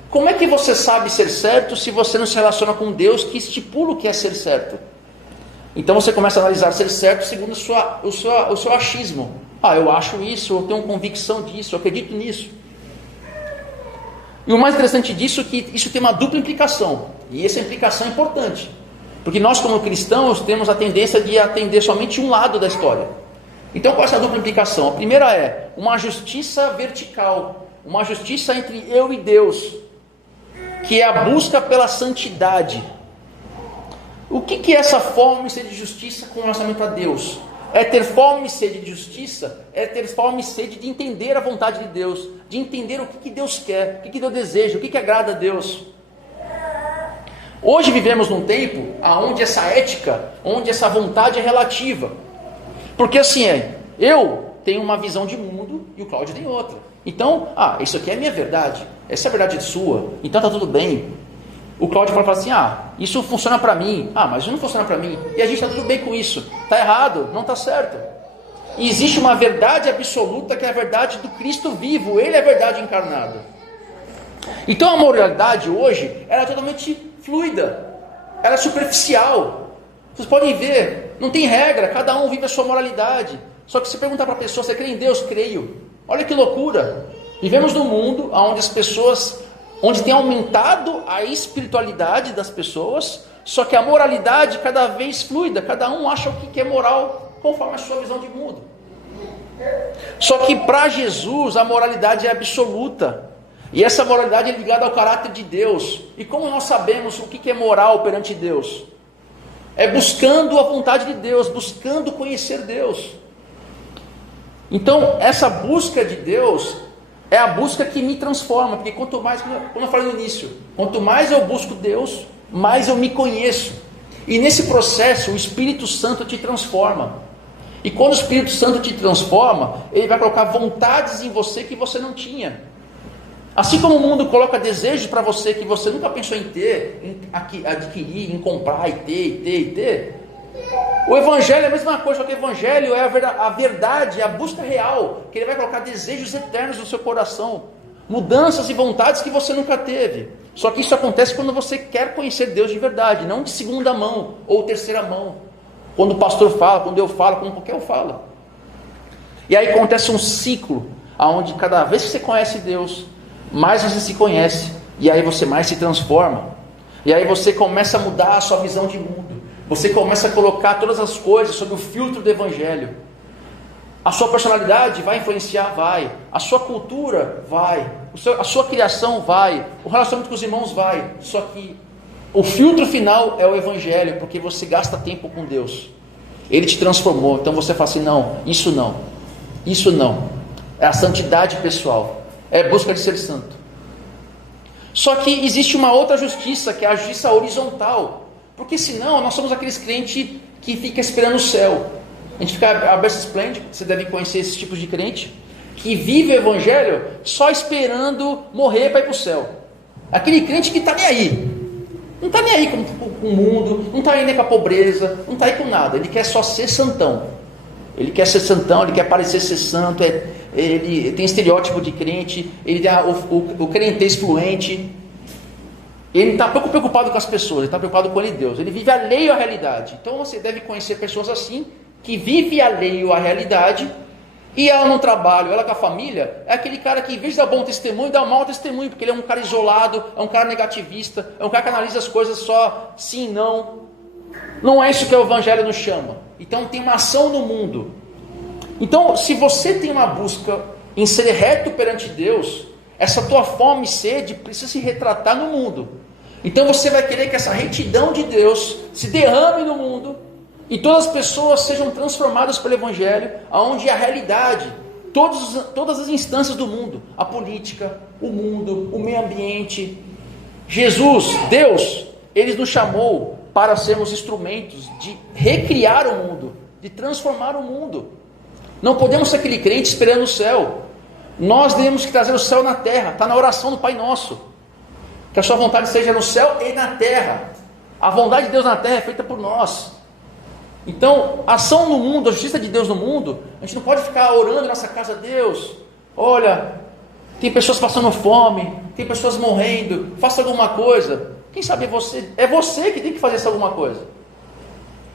Como é que você sabe ser certo se você não se relaciona com Deus que estipula o que é ser certo? Então você começa a analisar ser certo segundo o seu achismo. Ah, eu acho isso, eu tenho convicção disso, eu acredito nisso. E o mais interessante disso é que isso tem uma dupla implicação. E essa implicação é importante. Porque nós, como cristãos, temos a tendência de atender somente um lado da história. Então, qual é essa dupla implicação? A primeira é uma justiça vertical. Uma justiça entre eu e Deus. Que é a busca pela santidade. O que é essa fome e sede de justiça com relacionamento a Deus? É ter fome e sede de justiça, é ter fome e sede de entender a vontade de Deus, de entender o que Deus quer, o que Deus deseja, o que agrada a Deus. Hoje vivemos num tempo onde essa ética, onde essa vontade é relativa. Porque assim eu tenho uma visão de mundo e o Cláudio tem outra. Então, isso aqui é a minha verdade, essa é a verdade sua, então está tudo bem. O Cláudio pode falar assim, isso funciona para mim, mas isso não funciona para mim, e a gente está tudo bem com isso, está errado, não está certo. E existe uma verdade absoluta que é a verdade do Cristo vivo, Ele é a verdade encarnada. Então a moralidade hoje, ela é totalmente fluida, ela é superficial. Vocês podem ver, não tem regra, cada um vive a sua moralidade. Só que se perguntar para a pessoa, você crê em Deus? Creio. Olha que loucura, vivemos num mundo onde as pessoas... onde tem aumentado a espiritualidade das pessoas, só que a moralidade cada vez fluida, cada um acha o que é moral conforme a sua visão de mundo. Só que para Jesus a moralidade é absoluta, e essa moralidade é ligada ao caráter de Deus. E como nós sabemos o que é moral perante Deus? É buscando a vontade de Deus, buscando conhecer Deus. Então essa busca de Deus é a busca que me transforma, porque quanto mais, como eu falei no início, quanto mais eu busco Deus, mais eu me conheço. E nesse processo, o Espírito Santo te transforma. E quando o Espírito Santo te transforma, ele vai colocar vontades em você que você não tinha. Assim como o mundo coloca desejos para você que você nunca pensou em ter, em adquirir, em comprar, e ter. O Evangelho é a mesma coisa, só que o Evangelho é a verdade, é a busca real, que ele vai colocar desejos eternos no seu coração, mudanças e vontades que você nunca teve. Só que isso acontece quando você quer conhecer Deus de verdade, não de segunda mão ou terceira mão. Quando o pastor fala, quando eu falo, quando qualquer um fala. E aí acontece um ciclo, onde cada vez que você conhece Deus, mais você se conhece, e aí você mais se transforma. E aí você começa a mudar a sua visão de mundo. Você começa a colocar todas as coisas sob o filtro do Evangelho. A sua personalidade vai influenciar? Vai. A sua cultura? Vai. A sua criação? Vai. O relacionamento com os irmãos? Vai. Só que o filtro final é o Evangelho, porque você gasta tempo com Deus. Ele te transformou. Então você fala assim, não, isso não. Isso não. É a santidade pessoal. É a busca de ser santo. Só que existe uma outra justiça, que é a justiça horizontal. Porque senão nós somos aqueles crentes que ficam esperando o céu. A gente fica a berço esplêndido, você deve conhecer esses tipos de crente, que vive o Evangelho só esperando morrer para ir para o céu. Aquele crente que está nem aí. Não está nem aí com o mundo, não está aí nem com a pobreza, não está aí com nada. Ele quer só ser santão. Ele quer ser santão, ele quer parecer ser santo, ele tem estereótipo de crente, ele é o crentez fluente. Ele não está pouco preocupado com as pessoas, ele está preocupado com ele e Deus. Ele vive alheio à realidade. Então você deve conhecer pessoas assim, que vive alheio à realidade, e ela no trabalho, ela com a família, é aquele cara que em vez de dar bom testemunho, dá mau testemunho, porque ele é um cara isolado, é um cara negativista, é um cara que analisa as coisas só sim, não. Não é isso que o Evangelho nos chama. Então tem uma ação no mundo. Então, se você tem uma busca em ser reto perante Deus, essa tua fome e sede precisa se retratar no mundo. Então você vai querer que essa retidão de Deus se derrame no mundo, e todas as pessoas sejam transformadas pelo Evangelho, onde a realidade, todas as instâncias do mundo, a política, o mundo, o meio ambiente, Jesus, Deus, Ele nos chamou para sermos instrumentos de recriar o mundo, de transformar o mundo. Não podemos ser aquele crente esperando o céu. Nós temos que trazer o céu na terra. Está na oração do Pai Nosso, que a sua vontade seja no céu e na terra. A vontade de Deus na terra é feita por nós. Então, a ação no mundo, a justiça de Deus no mundo, a gente não pode ficar orando em nossa casa, Deus, olha, tem pessoas passando fome, tem pessoas morrendo, faça alguma coisa. Quem sabe é você que tem que fazer essa alguma coisa.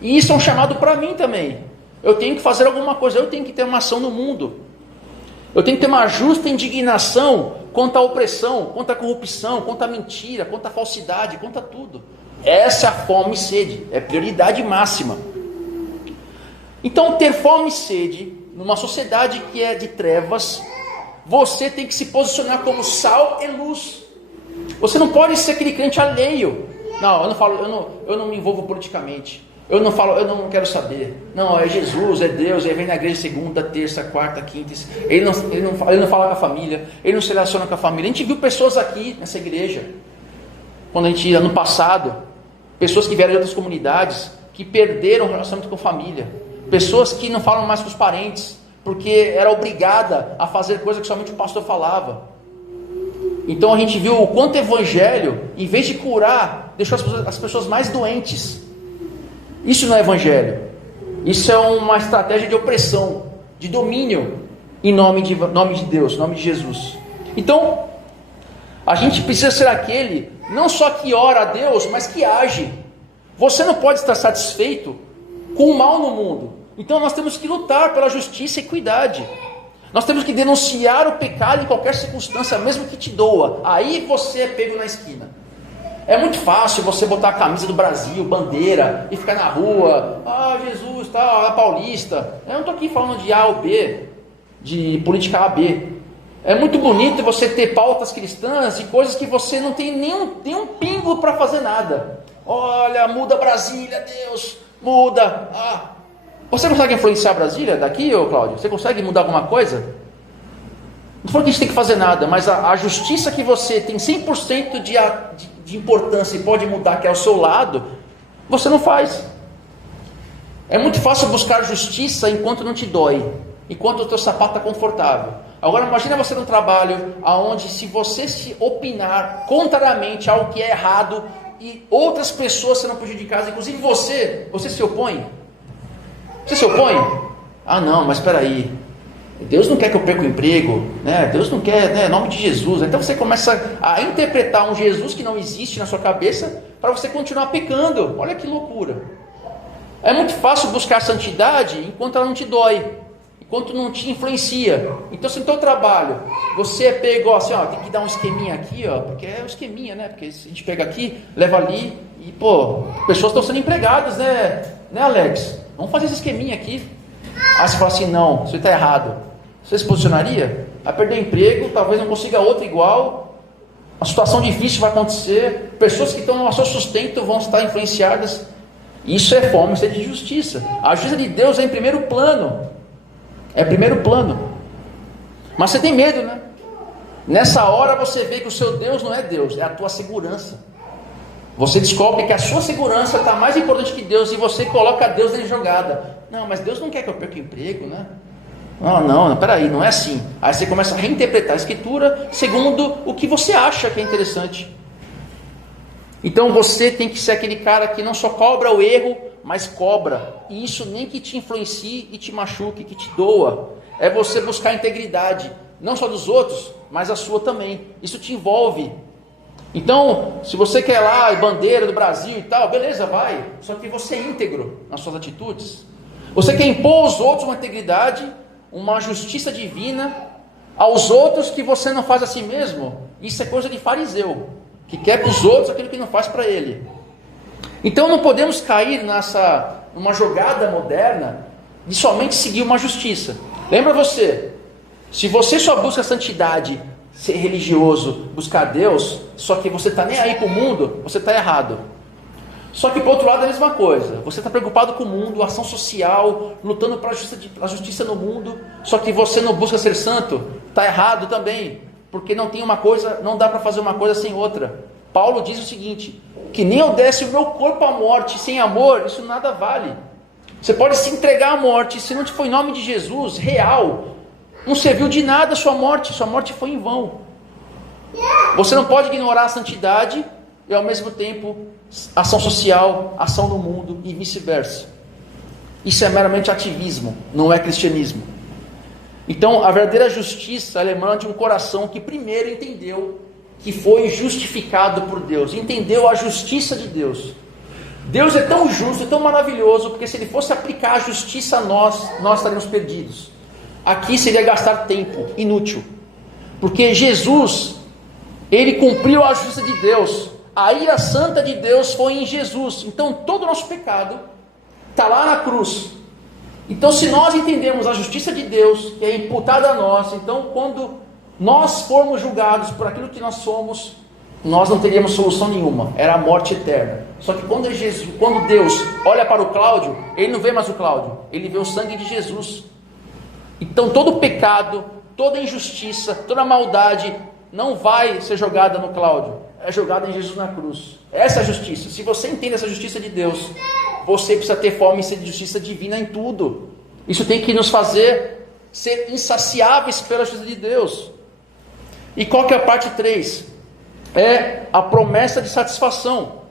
E isso é um chamado para mim também. Eu tenho que fazer alguma coisa, eu tenho que ter uma ação no mundo. Eu tenho que ter uma justa indignação contra a opressão, contra a corrupção, contra a mentira, contra a falsidade, contra tudo. Essa é a fome e sede, é prioridade máxima. Então, ter fome e sede, numa sociedade que é de trevas, você tem que se posicionar como sal e luz. Você não pode ser aquele crente alheio. Não, eu não me envolvo politicamente. Eu não quero saber. Não, é Jesus, é Deus, ele vem na igreja segunda, terça, quarta, quinta. Ele não fala com a família, ele não se relaciona com a família. A gente viu pessoas aqui nessa igreja, quando a gente, ano passado, pessoas que vieram de outras comunidades, que perderam o relacionamento com a família. Pessoas que não falam mais com os parentes, porque era obrigada a fazer coisa que somente o pastor falava. Então a gente viu o quanto o Evangelho, em vez de curar, deixou as pessoas mais doentes. Isso não é Evangelho. Isso é uma estratégia de opressão, de domínio, em nome de Deus, em nome de Jesus. Então, a gente precisa ser aquele, não só que ora a Deus, mas que age. Você não pode estar satisfeito com o mal no mundo. Então nós temos que lutar pela justiça e equidade. Nós temos que denunciar o pecado em qualquer circunstância, mesmo que te doa. Aí você é pego na esquina. É muito fácil você botar a camisa do Brasil, bandeira, e ficar na rua. Ah, Jesus, tá, a Paulista. Eu não estou aqui falando de A ou B, de política A ou B. É muito bonito você ter pautas cristãs e coisas que você não tem nenhum pingo para fazer nada. Olha, muda Brasília, Deus, muda. Você consegue influenciar Brasília daqui, ô Cláudio? Você consegue mudar alguma coisa? Não foi que a gente tem que fazer nada, mas a justiça que você tem 100% de importância e pode mudar, que é ao seu lado, você não faz. É muito fácil buscar justiça enquanto não te dói, enquanto o teu sapato está confortável. Agora imagina você num trabalho onde, se você se opinar contrariamente ao que é errado e outras pessoas serão prejudicadas, inclusive você se opõe? Você se opõe? Ah não, mas espera aí, Deus não quer que eu perca o emprego, né? Deus não quer, né? Em nome de Jesus. Então você começa a interpretar um Jesus que não existe na sua cabeça para você continuar pecando. Olha que loucura. É muito fácil buscar santidade enquanto ela não te dói, enquanto não te influencia. Então, se no teu trabalho você é pego assim, ó, tem que dar um esqueminha aqui, ó, porque é um esqueminha, né? Porque se a gente pega aqui, leva ali e, pessoas estão sendo empregadas, né, Alex? Vamos fazer esse esqueminha aqui. Aí você fala assim, não, você está errado. Você se posicionaria? Vai perder o emprego, talvez não consiga outro igual, uma situação difícil vai acontecer, pessoas que estão no seu sustento vão estar influenciadas. Isso é fome, isso é de justiça. A justiça de Deus é em primeiro plano. É primeiro plano. Mas você tem medo, né? Nessa hora você vê que o seu Deus não é Deus, é a tua segurança. Você descobre que a sua segurança está mais importante que Deus e você coloca Deus em jogada. Não, mas Deus não quer que eu perca o emprego, né? Não, peraí, não é assim. Aí você começa a reinterpretar a Escritura segundo o que você acha que é interessante. Então você tem que ser aquele cara que não só cobra o erro, mas cobra. E isso nem que te influencie e te machuque, que te doa. É você buscar a integridade, não só dos outros, mas a sua também. Isso te envolve. Então, se você quer lá bandeira do Brasil e tal, beleza, vai. Só que você é íntegro nas suas atitudes. Você quer impor aos outros uma integridade, uma justiça divina, aos outros que você não faz a si mesmo. Isso é coisa de fariseu, que quer para os outros aquilo que não faz para ele. Então não podemos cair numa jogada moderna de somente seguir uma justiça. Lembra você, se você só busca santidade, ser religioso, buscar Deus, só que você está nem aí com o mundo, você está errado. Só que por outro lado é a mesma coisa, você está preocupado com o mundo, ação social, lutando para a justiça no mundo, só que você não busca ser santo, está errado também, porque não tem uma coisa, não dá para fazer uma coisa sem outra. Paulo diz o seguinte, que nem eu desse o meu corpo à morte sem amor, isso nada vale. Você pode se entregar à morte, se não for em nome de Jesus, real, não serviu de nada a sua morte foi em vão. Você não pode ignorar a santidade e ao mesmo tempo ação social, ação no mundo e vice-versa. Isso é meramente ativismo, não é cristianismo. Então a verdadeira justiça ela emana de um coração que primeiro entendeu que foi justificado por Deus, entendeu a justiça de Deus. Deus é tão justo, tão maravilhoso, porque se Ele fosse aplicar a justiça a nós estaríamos perdidos. Aqui seria gastar tempo, inútil. Porque Jesus, Ele cumpriu a justiça de Deus. A ira santa de Deus foi em Jesus. Então todo o nosso pecado está lá na cruz. Então se nós entendemos a justiça de Deus, que é imputada a nós, então quando nós formos julgados por aquilo que nós somos, nós não teríamos solução nenhuma, era a morte eterna. Só que quando Deus olha para o Cláudio, Ele não vê mais o Cláudio, Ele vê o sangue de Jesus. Então todo pecado, toda injustiça, toda maldade não vai ser jogada no Cláudio, é jogada em Jesus na cruz. Essa é a justiça. Se você entende essa justiça de Deus, você precisa ter fome e sede de justiça divina em tudo. Isso tem que nos fazer ser insaciáveis pela justiça de Deus. E qual que é a parte 3? É a promessa de satisfação.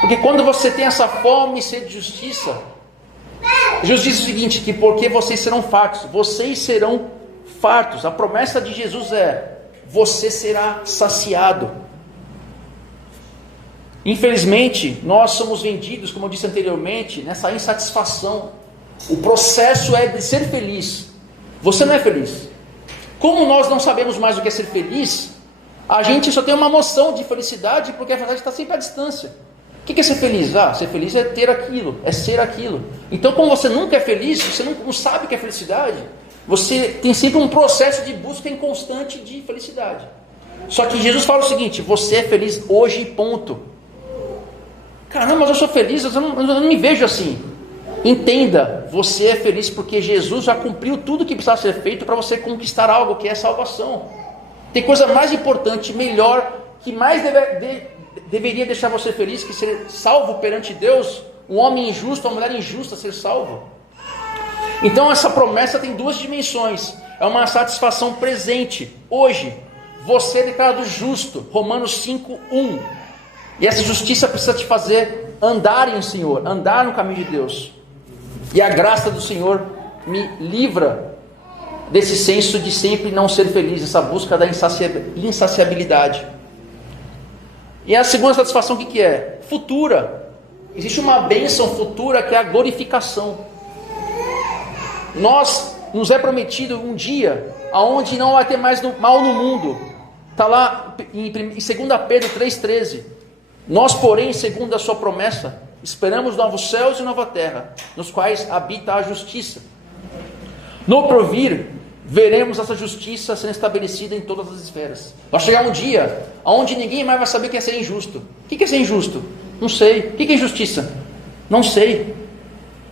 Porque quando você tem essa fome e sede de justiça, Jesus diz o seguinte, que porque vocês serão fartos. A promessa de Jesus é, você será saciado. Infelizmente, nós somos vendidos, como eu disse anteriormente, nessa insatisfação. O processo é de ser feliz. Você não é feliz. Como nós não sabemos mais o que é ser feliz, a gente só tem uma noção de felicidade, porque a felicidade está sempre à distância. O que é ser feliz? Ser feliz é ter aquilo, é ser aquilo. Então, como você nunca é feliz, você não sabe o que é felicidade, você tem sempre um processo de busca inconstante de felicidade. Só que Jesus fala o seguinte, você é feliz hoje, ponto. Caramba, mas eu sou feliz, eu não me vejo assim. Entenda, você é feliz porque Jesus já cumpriu tudo que precisava ser feito para você conquistar algo que é salvação. Tem coisa mais importante, melhor, que mais deveria deixar você feliz que ser salvo perante Deus, um homem injusto, uma mulher injusta ser salvo. Então essa promessa tem duas dimensões, é uma satisfação presente, hoje, você é declarado justo, Romanos 5:1, e essa justiça precisa te fazer andar em Senhor, andar no caminho de Deus, e a graça do Senhor me livra desse senso de sempre não ser feliz, essa busca da insaciabilidade. E a segunda satisfação o que é? Futura. Existe uma bênção futura que é a glorificação. Nos é prometido um dia onde não vai ter mais mal no mundo. Está lá em 2 Pedro 3,13. Nós, porém, segundo a sua promessa, esperamos novos céus e nova terra, nos quais habita a justiça. No porvir, veremos essa justiça sendo estabelecida em todas as esferas. Vai chegar um dia onde ninguém mais vai saber o que é ser injusto. O que é ser injusto? Não sei. O que é injustiça? Não sei.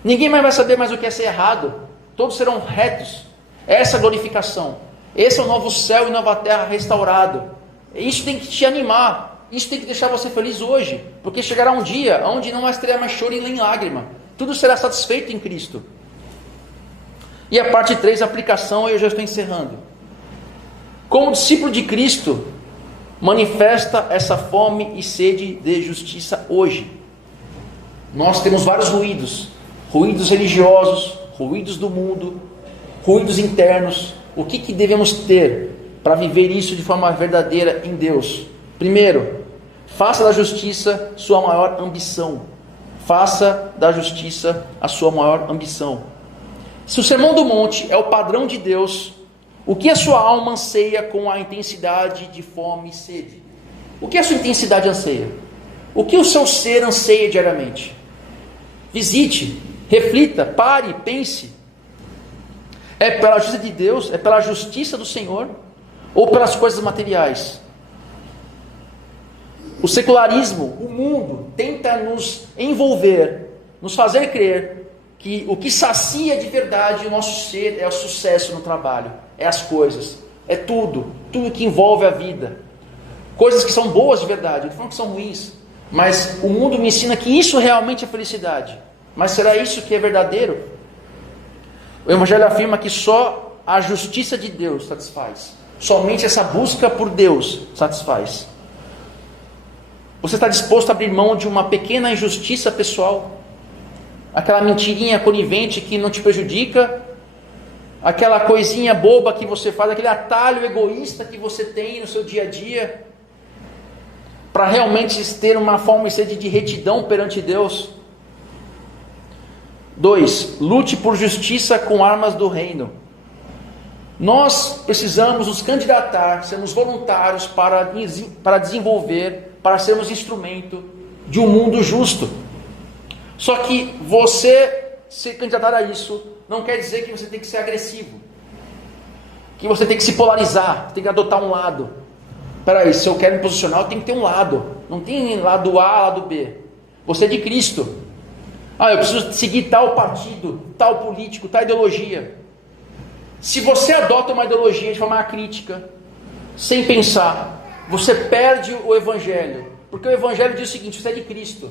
Ninguém mais vai saber mais o que é ser errado. Todos serão retos. Essa é a glorificação. Esse é o novo céu e nova terra restaurado. Isso tem que te animar. Isso tem que deixar você feliz hoje. Porque chegará um dia onde não mais terá mais choro e nem lágrima. Tudo será satisfeito em Cristo. E a parte 3, aplicação, eu já estou encerrando. Como discípulo de Cristo, manifesta essa fome e sede de justiça hoje. Nós temos vários ruídos. Ruídos religiosos, ruídos do mundo, ruídos internos. O que devemos ter para viver isso de forma verdadeira em Deus? Primeiro, faça da justiça sua maior ambição. Faça da justiça a sua maior ambição. Se o Sermão do Monte é o padrão de Deus, o que a sua alma anseia com a intensidade de fome e sede? O que a sua intensidade anseia? O que o seu ser anseia diariamente? Visite, reflita, pare, pense. É pela justiça de Deus? É pela justiça do Senhor? Ou pelas coisas materiais? O secularismo, o mundo, tenta nos envolver, nos fazer crer que o que sacia de verdade o nosso ser é o sucesso no trabalho, é as coisas, é tudo que envolve a vida. Coisas que são boas de verdade, não falando que são ruins, mas o mundo me ensina que isso realmente é felicidade. Mas será isso que é verdadeiro? O Evangelho afirma que só a justiça de Deus satisfaz. Somente essa busca por Deus satisfaz. Você está disposto a abrir mão de uma pequena injustiça pessoal? Aquela mentirinha conivente que não te prejudica? Aquela coisinha boba que você faz, aquele atalho egoísta que você tem no seu dia a dia? Para realmente ter uma forma de retidão perante Deus? 2. Lute por justiça com armas do reino. Nós precisamos nos candidatar, sermos voluntários para desenvolver, para sermos instrumento de um mundo justo. Só que você se candidatar a isso não quer dizer que você tem que ser agressivo, que você tem que se polarizar, tem que adotar um lado. Peraí, se eu quero me posicionar, eu tenho que ter um lado. Não tem lado A, lado B. Você é de Cristo. Eu preciso seguir tal partido, tal político, tal ideologia. Se você adota uma ideologia de forma crítica, sem pensar, você perde o Evangelho. Porque o Evangelho diz o seguinte: você é de Cristo.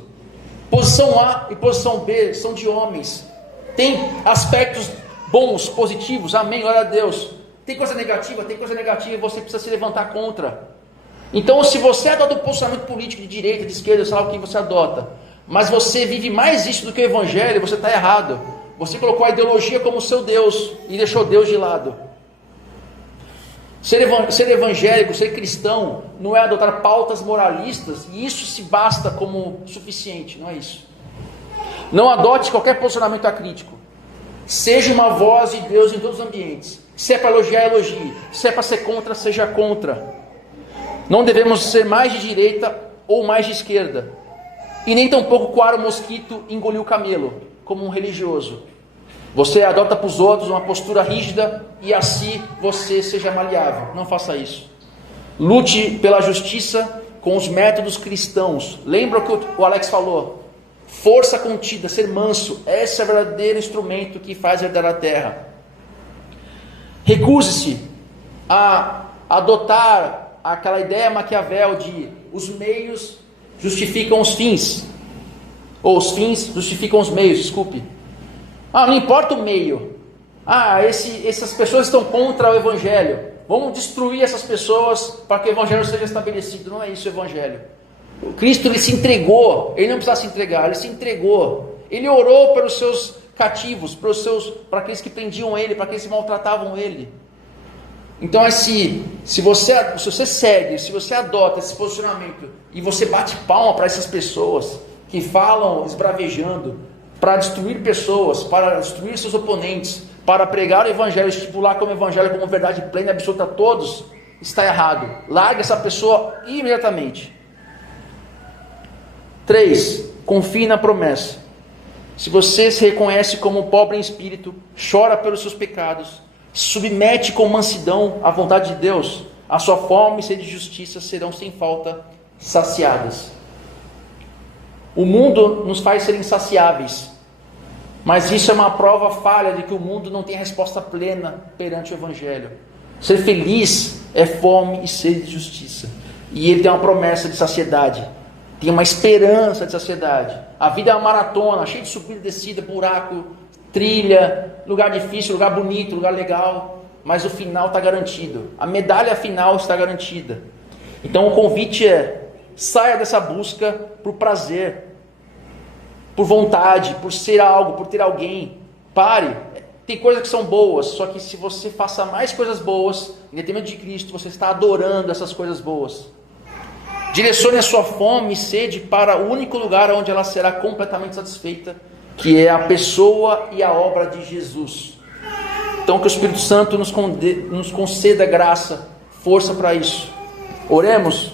Posição A e posição B são de homens. Tem aspectos bons, positivos, amém, glória a Deus. Tem coisa negativa e você precisa se levantar contra. Então, se você adota um posicionamento político de direita, de esquerda, sei lá o que você adota, mas você vive mais isso do que o Evangelho, você está errado. Você colocou a ideologia como seu Deus e deixou Deus de lado. Ser evangélico, ser cristão, não é adotar pautas moralistas, e isso se basta como suficiente, não é isso. Não adote qualquer posicionamento acrítico. Seja uma voz de Deus em todos os ambientes. Se é para elogiar, elogie. Se é para ser contra, seja contra. Não devemos ser mais de direita ou mais de esquerda. E nem tampouco coar o mosquito e engolir o camelo, como um religioso. Você adota para os outros uma postura rígida e assim você seja maleável. Não faça isso. Lute pela justiça com os métodos cristãos. Lembra o que o Alex falou? Força contida, ser manso. Esse é o verdadeiro instrumento que faz herdar a terra. Recuse-se a adotar aquela ideia Maquiavel de os meios justificam os fins. Ou os fins justificam os meios, desculpe. Não importa o meio. Essas pessoas estão contra o Evangelho. Vamos destruir essas pessoas para que o Evangelho seja estabelecido. Não é isso o Evangelho. O Cristo, ele se entregou. Ele não precisava se entregar, ele se entregou. Ele orou pelos seus cativos, para aqueles que prendiam ele, para aqueles que maltratavam ele. Então, se você segue, se você adota esse posicionamento e você bate palma para essas pessoas que falam esbravejando, para destruir pessoas, para destruir seus oponentes, para pregar o Evangelho, estipular como Evangelho como verdade plena e absoluta a todos, está errado. Larga essa pessoa imediatamente. 3. Confie na promessa. se você se reconhece como pobre em espírito, chora pelos seus pecados, submete com mansidão à vontade de Deus, a sua fome e sede de justiça serão sem falta saciadas. O mundo nos faz ser insaciáveis, mas isso é uma prova falha de que o mundo não tem resposta plena perante o Evangelho. Ser feliz é fome e sede de justiça, e ele tem uma promessa de saciedade, tem uma esperança de saciedade. A vida é uma maratona, cheia de subida e descida, buraco, trilha, lugar difícil, lugar bonito, lugar legal, mas o final está garantido, a medalha final está garantida. Então o convite é: saia dessa busca por prazer, por vontade, por ser algo, por ter alguém. Pare. Tem coisas que são boas, só que se você faça mais coisas boas, em detrimento de Cristo, você está adorando essas coisas boas. Direcione a sua fome e sede para o único lugar onde ela será completamente satisfeita, que é a pessoa e a obra de Jesus. Então que o Espírito Santo nos conceda graça, força para isso. Oremos.